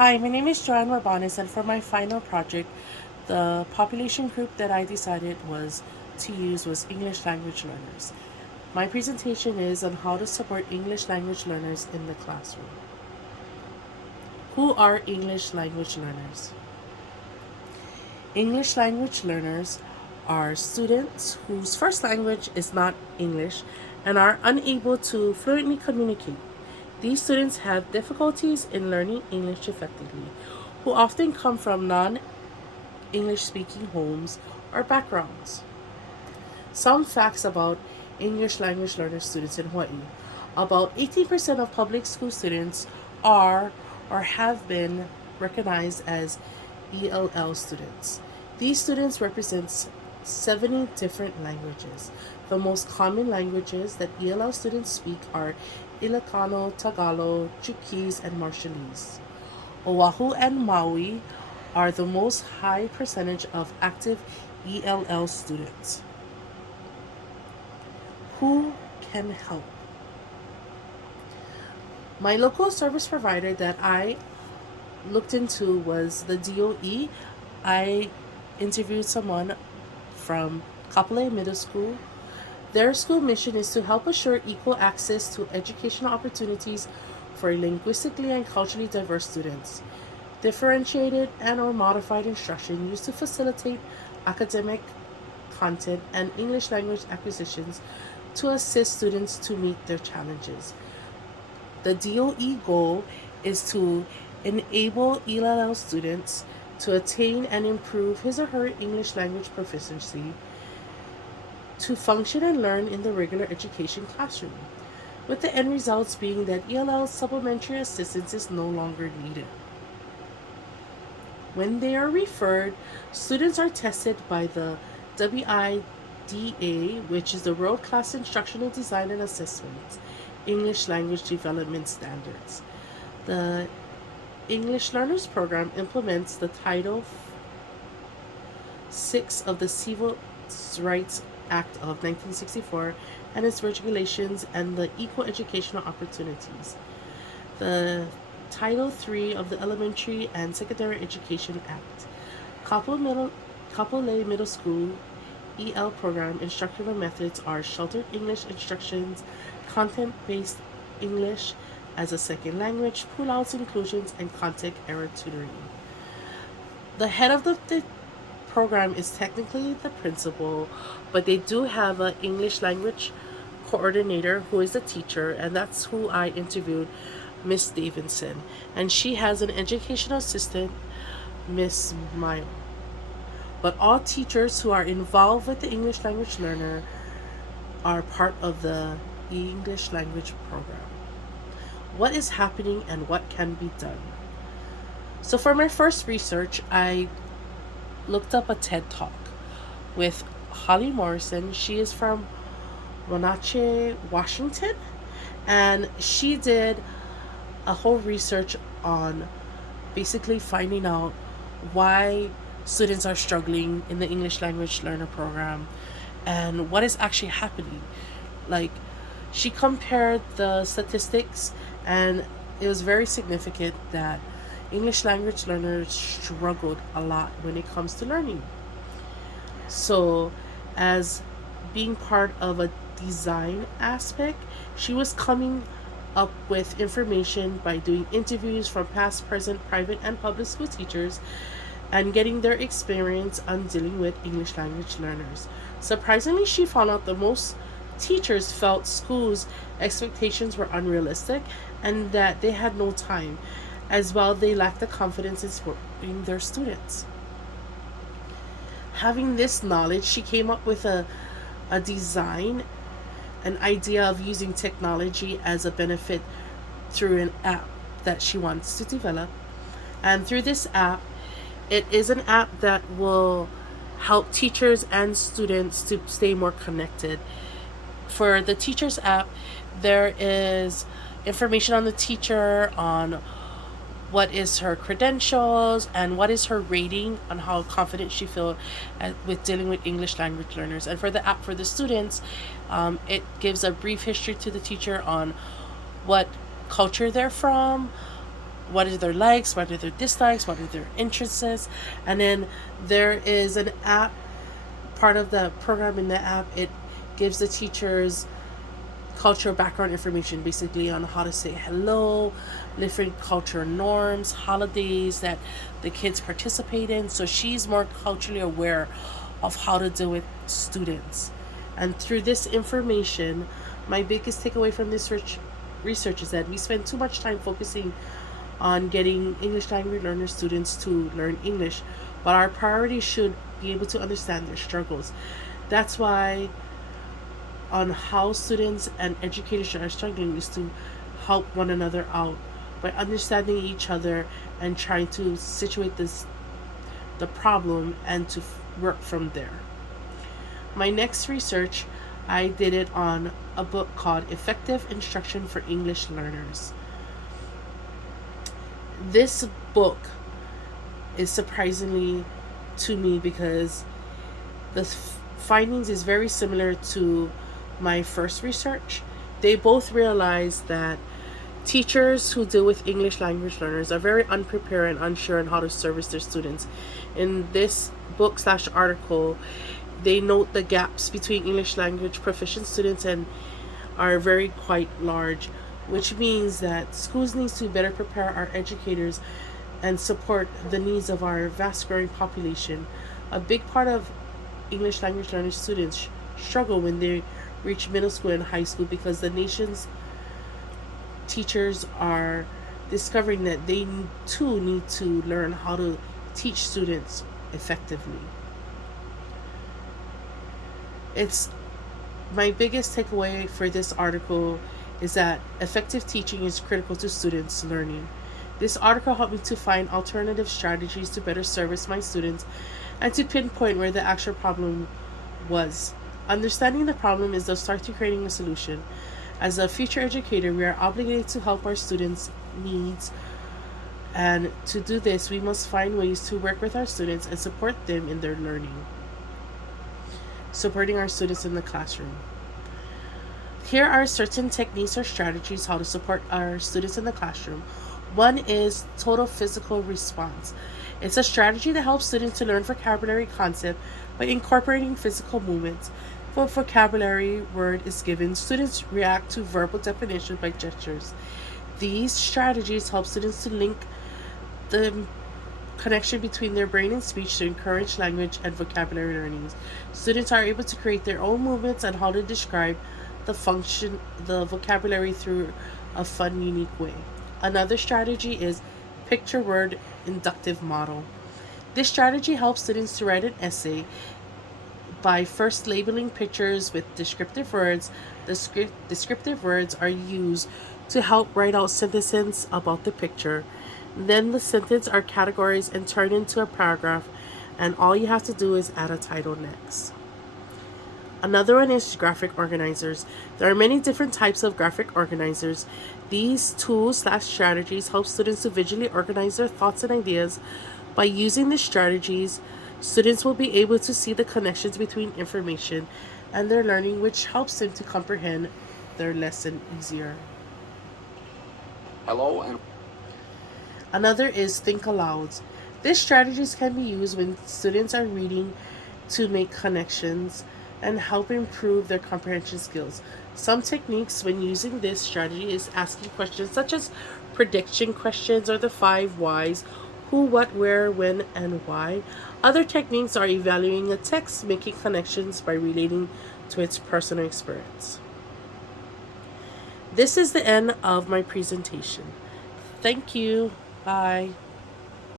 Hi, my name is Joanne Rabanes, and for my final project, the population group that I decided was to use was English language learners. My presentation is on how to support English language learners in the classroom. Who are English language learners? English language learners are students whose first language is not English and are unable to fluently communicate. These students have difficulties in learning English effectively, who often come from non English speaking homes or backgrounds. Some facts about English language learner students in Hawaii. About 18% of public school students are or have been recognized as ELL students. These students represent 70 different languages. The most common languages that ELL students speak are Ilocano, Tagalog, Chuukese, and Marshallese. Oahu and Maui are the most high percentage of active ELL students. Who can help? My local service provider that I looked into was the DOE. I interviewed someone from Kapolei Middle School. Their school mission is to help assure equal access to educational opportunities for linguistically and culturally diverse students. Differentiated and or modified instruction used to facilitate academic content and English language acquisitions to assist students to meet their challenges. The DOE goal is to enable ELL students to attain and improve his or her English language proficiency to function and learn in the regular education classroom, with the end results being that ELL supplementary assistance is no longer needed. When they are referred, students are tested by the WIDA, which is the World Class Instructional Design and Assessment English Language Development Standards. The English Learners Program implements the Title 6 of the Civil Rights Act of 1964 and its regulations and the Equal Educational Opportunities. The Title 3 of the Elementary and Secondary Education Act. Kapolei Middle School EL program instructional methods are sheltered English instructions, content based English as a second language, pullouts, inclusions, and contact error tutoring. The head of the program is technically the principal, but they do have an English language coordinator who is a teacher, and that's who I interviewed, Miss Davidson. And she has an educational assistant, Miss Mayo. But all teachers who are involved with the English language learner are part of the English language program. What is happening and what can be done? So, for my first research, I looked up a TED Talk with Holly Morrison. She is from Wenatchee, Washington, and she did a whole research on basically finding out why students are struggling in the English language learner program and what is actually happening. Like, she compared the statistics, and it was very significant that English language learners struggled a lot when it comes to learning. So, as being part of a design aspect, she was coming up with information by doing interviews from past, present, private, and public school teachers and getting their experience on dealing with English language learners. Surprisingly, she found out that most teachers felt schools' expectations were unrealistic and that they had no time. As well, they lacked the confidence in supporting their students. Having this knowledge, she came up with a design, an idea of using technology as a benefit through an app that she wants to develop. And through this app, it is an app that will help teachers and students to stay more connected. For the teachers app, there is information on the teacher, on what is her credentials and what is her rating, on how confident she feels with dealing with English language learners. And for the app for the students, it gives a brief history to the teacher on what culture they're from, what are their likes, what are their dislikes, what are their interests. And then there is an app, part of the program in the app, it gives the teachers cultural background information, basically on how to say hello, different cultural norms, holidays that the kids participate in. So she's more culturally aware of how to deal with students. And through this information, my biggest takeaway from this research is that we spend too much time focusing on getting English language learner students to learn English, but our priority should be able to understand their struggles. That's why on how students and educators are struggling is to help one another out by understanding each other and trying to situate the problem and to work from there. My next research, I did it on a book called Effective Instruction for English Learners. This book is surprisingly to me because the findings is very similar to my first research. They both realized that teachers who deal with English language learners are very unprepared and unsure on how to service their students. In this book/article, they note the gaps between English language proficient students and are very quite large, which means that schools need to better prepare our educators and support the needs of our vast growing population. A big part of English language learning students struggle when they reach middle school and high school because the nation's teachers are discovering that they too need to learn how to teach students effectively. It's my biggest takeaway for this article is that effective teaching is critical to students' learning. This article helped me to find alternative strategies to better service my students and to pinpoint where the actual problem was. Understanding the problem is the start to creating a solution. As a future educator, we are obligated to help our students' needs, and to do this, we must find ways to work with our students and support them in their learning. Supporting our students in the classroom. Here are certain techniques or strategies how to support our students in the classroom. One is total physical response. It's a strategy that helps students to learn vocabulary concept by incorporating physical movements. If a vocabulary word is given, students react to verbal definition by gestures. These strategies help students to link the connection between their brain and speech to encourage language and vocabulary learning. Students are able to create their own movements and how to describe the vocabulary through a fun, unique way. Another strategy is picture word inductive model. This strategy helps students to write an essay by first labeling pictures with descriptive words. The descriptive words are used to help write out sentences about the picture. Then the sentence are categorized and turned into a paragraph, and all you have to do is add a title next. Another one is graphic organizers. There are many different types of graphic organizers. These tools/strategies help students to visually organize their thoughts and ideas. By using these strategies, students will be able to see the connections between information and their learning, which helps them to comprehend their lesson easier. Hello and Another is think aloud. These strategies can be used when students are reading to make connections and help improve their comprehension skills. Some techniques when using this strategy is asking questions such as prediction questions or the 5 whys: who, what, where, when, and why. Other techniques are evaluating a text, making connections by relating to its personal experience. This is the end of my presentation. Thank you. Bye.